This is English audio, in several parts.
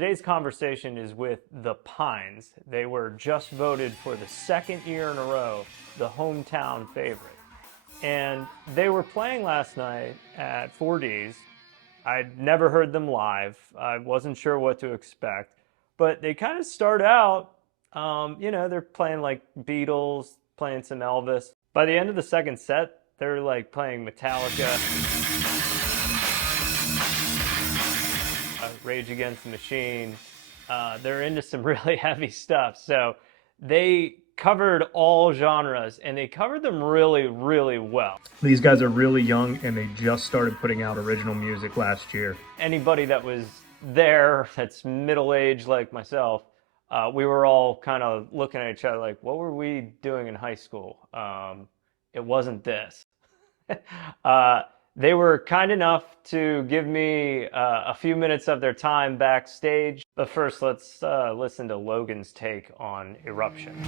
Today's conversation is with the Pines. They were just voted for the second year in a row the hometown favorite. And they were playing last night at 4d's. I'd never heard them live. I wasn't sure what to expect. But they kind of start out, they're playing like Beatles, playing some Elvis. By the end of the second set, they're like playing Metallica, Rage Against the Machine. They're into some really heavy stuff. So they covered all genres, and they covered them really, really well. These guys are really young, and they just started putting out original music last year. Anybody that was there that's middle-aged like myself, we were all kind of looking at each other like, what were we doing in high school? It wasn't this. They were kind enough to give me a few minutes of their time backstage. But first, let's listen to Logan's take on Eruption.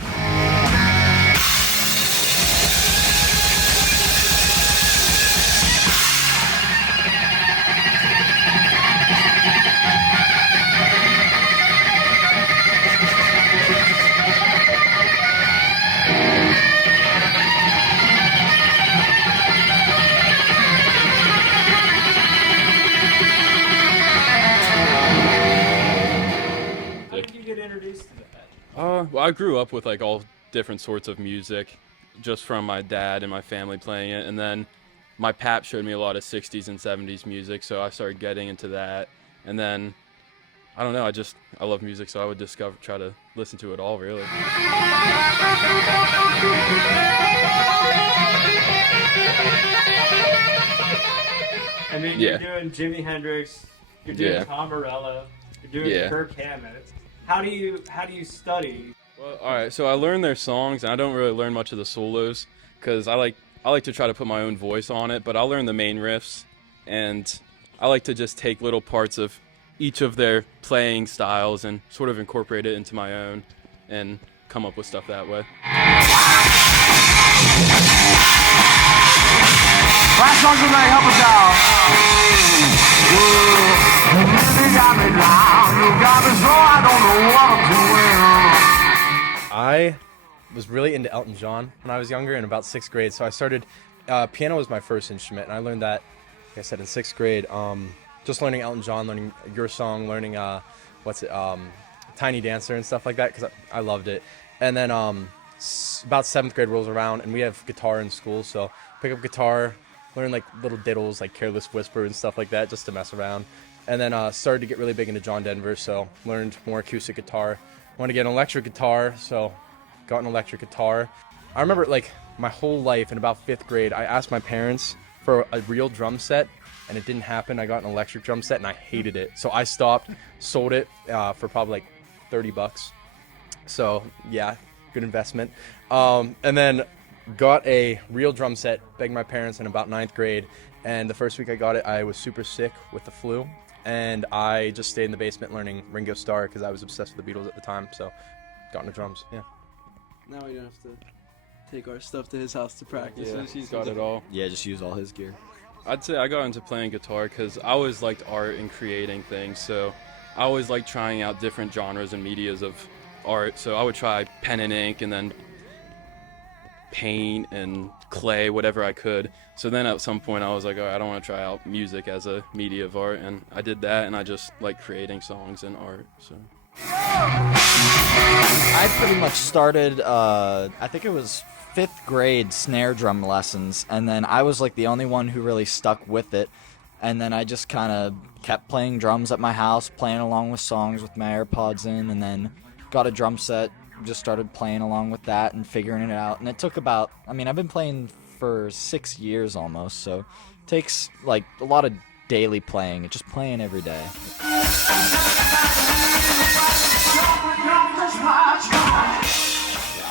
Well, I grew up with like all different sorts of music just from my dad and my family playing it, and then my pap showed me a lot of 60s and 70s music, so I started getting into that. And then I don't know, I love music, so I would try to listen to it all, really. I mean, you're doing Jimi Hendrix, you're doing Tom Morello, you're doing Kirk Hammett. How do you study? Well, all right, so I learn their songs, and I don't really learn much of the solos because I like to try to put my own voice on it, but I'll learn the main riffs, and I like to just take little parts of each of their playing styles and sort of incorporate it into my own and come up with stuff that way. Last song tonight, help us out. You got me down, you got me so I don't know what I'm doing. I was really into Elton John when I was younger, in about 6th grade. So I started, piano was my first instrument, and I learned that, like I said, in 6th grade. Just learning Elton John, learning Your Song, learning, Tiny Dancer and stuff like that, because I loved it. And then about 7th grade rolls around, and we have guitar in school, so pick up guitar, learn like little diddles like Careless Whisper and stuff like that, just to mess around. And then started to get really big into John Denver, so learned more acoustic guitar. Wanted to get an electric guitar, so got an electric guitar. I remember like my whole life in about 5th grade, I asked my parents for a real drum set, and it didn't happen. I got an electric drum set, and I hated it. So I stopped, sold it for probably like $30. So yeah, good investment. And then got a real drum set, begged my parents in about 9th grade, and the first week I got it, I was super sick with the flu, and I just stayed in the basement learning Ringo Starr because I was obsessed with the Beatles at the time, so got into drums, yeah. Now we don't have to take our stuff to his house to practice. Yeah, he's got it all. Yeah, just use all his gear. I'd say I got into playing guitar because I always liked art and creating things, so I always liked trying out different genres and medias of art, so I would try pen and ink and then paint and clay, whatever I could. So then at some point I was like, all right, I don't want to try out music as a media of art, and I did that, and I just like creating songs and art. So I pretty much started, I think it was 5th grade snare drum lessons, and then I was like the only one who really stuck with it, and then I just kind of kept playing drums at my house, playing along with songs with my AirPods in, and then got a drum set, just started playing along with that and figuring it out. And it took about, I've been playing for 6 years almost, so it takes like a lot of daily playing, just playing every day.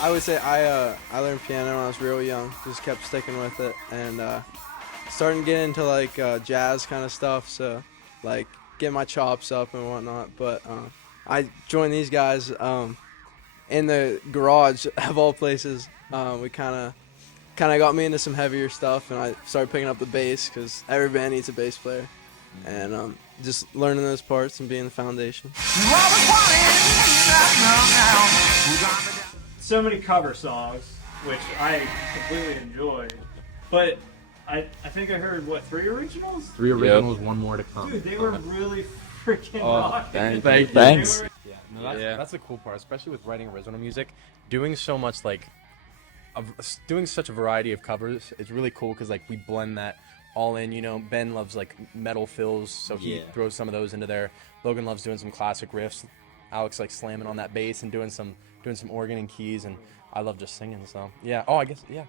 I would say I learned piano when I was real young, just kept sticking with it, and starting to get into like jazz kind of stuff, so like get my chops up and whatnot. But I joined these guys in the garage of all places. We kind of got me into some heavier stuff, and I started picking up the bass because every band needs a bass player. And just learning those parts and being the foundation. So many cover songs, which I completely enjoyed, but I think I heard, what, 3 originals? 3 originals, 1 more to come. Dude, they were really freaking rocking. thank you. Thanks. Yeah, no, that's, Yeah. that's the cool part, especially with writing original music. Doing so much doing such a variety of covers, it's really cool because like we blend that all in. You know, Ben loves like metal fills, so he Yeah. throws some of those into there. Logan loves doing some classic riffs. Alex like slamming on that bass and doing some organ and keys, and I love just singing. So yeah. Oh, I guess yeah.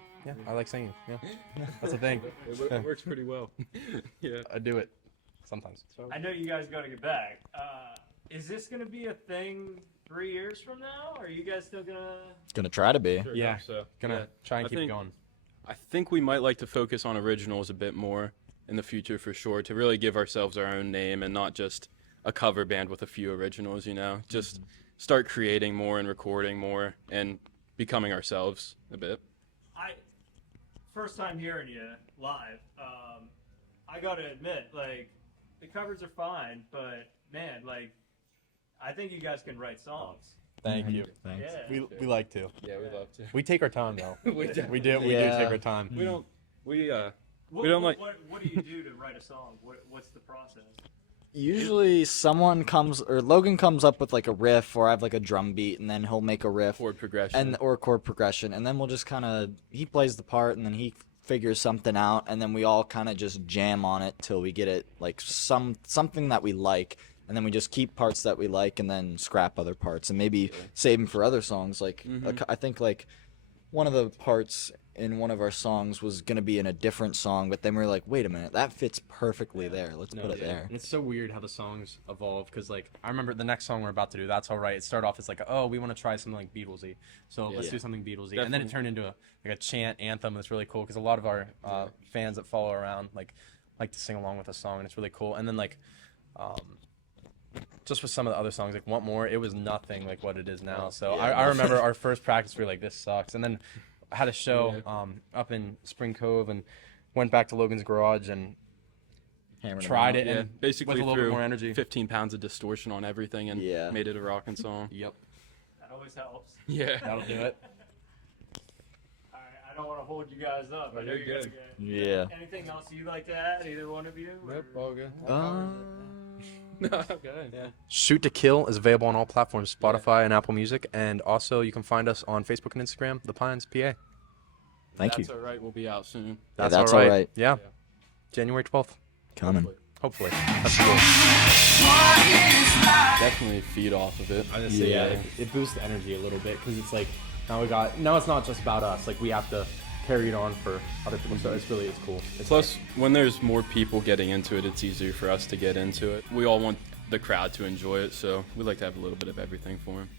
I like singing. Yeah, that's a thing. It works pretty well. Yeah. I do it sometimes. I know you guys got to get back. Is this going to be a thing 3 years from now? Are you guys still going to... Gonna try to be. Yeah, So gonna try and I keep it think- going. I think we might like to focus on originals a bit more in the future for sure, to really give ourselves our own name and not just a cover band with a few originals, you know? Just start creating more and recording more and becoming ourselves a bit. First time hearing you live, I got to admit, like, the covers are fine, but, man, like, I think you guys can write songs. Thank you. Thanks. Yeah. We like to. Yeah, we love to. We take our time though. We do. We do Yeah. take our time. We don't we What, don't like- What do you do to write a song? What's the process? Usually someone comes, or Logan comes up with like a riff, or I have like a drum beat, and then he'll make a riff chord progression. or chord progression, and then we'll just kind of, he plays the part, and then he figures something out, and then we all kind of just jam on it till we get it like something that we like, and then we just keep parts that we like, and then scrap other parts, and maybe save them for other songs. Like I think like one of the parts in one of our songs was gonna be in a different song, but then we were like, wait a minute, that fits perfectly there. Let's put it there. And it's so weird how the songs evolve, because like I remember the next song we're about to do, That's Alright. It started off as like, oh, we want to try something like Beatlesy, so let's do something Beatlesy, and then it turned into a chant anthem. That's really cool because a lot of our fans that follow around like to sing along with the song, and it's really cool. And then like just with some of the other songs, like Want More, it was nothing like what it is now. So I remember our first practice, we were like, this sucks. And then I had a show up in Spring Cove and went back to Logan's garage and Hammering tried them it, out. and basically with a little threw bit more energy. 15 pounds of distortion on everything and Yeah. made it a rockin' song. Yep, That always helps. Yeah. that'll do it. All right, I don't want to hold you guys up. I know you're you're good. Yeah. Anything else you'd like to add, either one of you? Nope, or- all good. Okay. Yeah. Shoot to Kill is available on all platforms, Spotify and Apple Music, and also you can find us on Facebook and Instagram, The Pines PA. Thank you. That's alright, we'll be out soon. That's all all right. right. Yeah, January 12th, Coming. hopefully. That's cool. Definitely feed off of it. Honestly, Yeah. it boosts the energy a little bit because it's like now it's not just about us. Like we have to carry it on for other people. So it's cool. It's Plus, when there's more people getting into it, it's easier for us to get into it. We all want the crowd to enjoy it, so we like to have a little bit of everything for them.